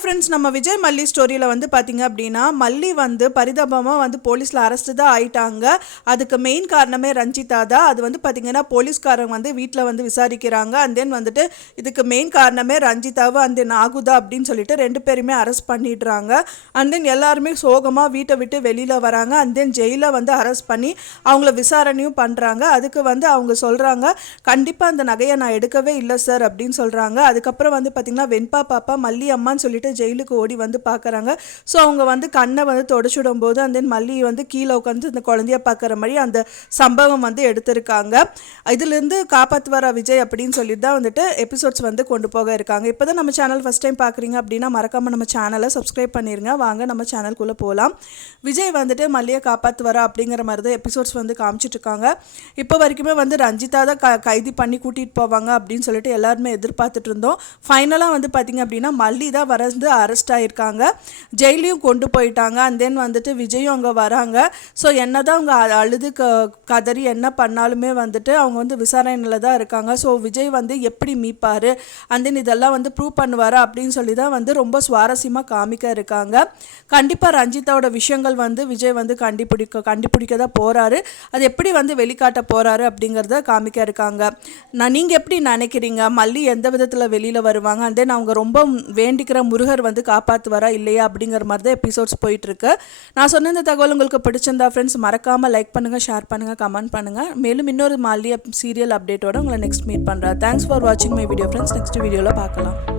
Friends நம்ம விஜய் மல்லி ஸ்டோரியில் வந்து பார்த்தீங்க அப்படின்னா மல்லி வந்து பரிதாபமாக வந்து போலீஸில் அரெஸ்ட் தான் ஆயிட்டாங்க. அதுக்கு மெயின் காரணமே ரஞ்சிதா தான். அது வந்து பார்த்தீங்கன்னா போலீஸ்காரங்க வந்து வீட்டில் வந்து விசாரிக்கிறாங்க. அண்ட் தென் வந்துட்டு இதுக்கு மெயின் காரணமே ரஞ்சிதாவும் அண்ட் தென் ஆகுதா அப்படின்னு சொல்லிட்டு ரெண்டு பேருமே அரெஸ்ட் பண்ணிடுறாங்க. அண்ட் தென் எல்லாருமே சோகமாக வீட்டை விட்டு வெளியில் வராங்க. அண்ட் தென் ஜெயிலில் வந்து அரெஸ்ட் பண்ணி அவங்கள விசாரணையும் பண்ணுறாங்க அதுக்கு வந்து அவங்க சொல்கிறாங்க கண்டிப்பாக அந்த நகையை நான் எடுக்கவே இல்லை சார் அப்படின்னு சொல்கிறாங்க அதுக்கப்புறம் வந்து பார்த்திங்கன்னா வெண்பா பாப்பா மல்லி அம்மான்னு சொல்லிட்டு ஜெயிலுக்கு ஓடி வந்து பார்க்குறாங்க. ஸோ அவங்க வந்து கண்ணை வந்து தொடச்சுடும் போது அந்த மல்லி வந்து கீழே உட்காந்து இந்த குழந்தைய பார்க்குற மாதிரி அந்த சம்பவம் வந்து எடுத்திருக்காங்க. இதுலேருந்து காப்பாற்றுவாரா விஜய் அப்படின்னு சொல்லிட்டு தான் வந்துட்டு எபிசோட்ஸ் வந்து கொண்டு போக இருக்காங்க. இப்போ தான் நம்ம சேனல் ஃபஸ்ட் டைம் பார்க்குறீங்க அப்படின்னா மறக்காமல் நம்ம சேனலை சப்ஸ்கிரைப் பண்ணிடுங்க வாங்க நம்ம சேனல்குள்ளே போகலாம் விஜய் வந்துட்டு மல்லியை காப்பாற்றுவாரா அப்படிங்கிற மாதிரி தான் எபிசோட்ஸ் வந்து காமிச்சிட்டு இருக்காங்க. இப்போ வரைக்குமே வந்து ரஞ்சிதா தான் க கைது பண்ணி கூட்டிகிட்டு போவாங்க அப்படின்னு சொல்லிட்டு எல்லாருமே எதிர்பார்த்துட்டு இருந்தோம். ஃபைனலாக வந்து பார்த்திங்க அப்படின்னா மல்லி தான் வர வந்து அரெஸ்ட் ஆகியிருக்காங்க ஜெயிலையும் கொண்டு போயிட்டாங்க. அண்ட் தென் வந்துட்டு விஜயும் அங்கே வராங்க. ஸோ என்ன தான் அவங்க அ- அழுது க கதறி என்ன பண்ணாலுமே வந்துட்டு அவங்க வந்து விசாரணையில் தான் இருக்காங்க. ஸோ விஜய் வந்து எப்படி மீட்பார்? அண்ட் தென் இதெல்லாம் வந்து ப்ரூவ் பண்ணுவார்? அப்படின்னு சொல்லி தான் வந்து ரொம்ப சுவாரஸ்யமாக காமிக்க இருக்காங்க. கண்டிப்பாக ரஞ்சித்தாவோட விஷயங்கள் வந்து விஜய் வந்து கண்டுபிடிக்க கண்டுபிடிக்க தான் போகிறாரு அது எப்படி வந்து வெளிக்காட்ட போகிறாரு அப்படிங்கிறத காமிக்க இருக்காங்க. நான் நீங்கள் எப்படி நினைக்கிறீங்க? மல்லி எந்த விதத்தில் வெளியில் வருவாங்க? அண்ட் தென் அவங்க ரொம்ப வேண்டிக்கிற முருகர் வந்து காப்பாற்றுவாரா இல்லையா அப்படிங்கிற மாதிரி தான் எபிசோட்ஸ் போயிட்டுருக்கு. நான் சொன்ன இந்த தகவல் உங்களுக்கு பிடிச்சிருந்தா ஃப்ரெண்ட்ஸ் மறக்காமல் லைக் பண்ணுங்கள் ஷேர் பண்ணுங்கள் கமெண்ட் பண்ணுங்கள் மேலும் இன்னொரு மல்லிய சீரியல் அப்டேட்டோட உங்களை நெக்ஸ்ட் மீட் பண்ணுறேன் தேங்க்ஸ் ஃபார் வாட்சிங் மை வீடியோ ஃப்ரெண்ட்ஸ் நெக்ஸ்ட் வீடியோவில் பார்க்கலாம்.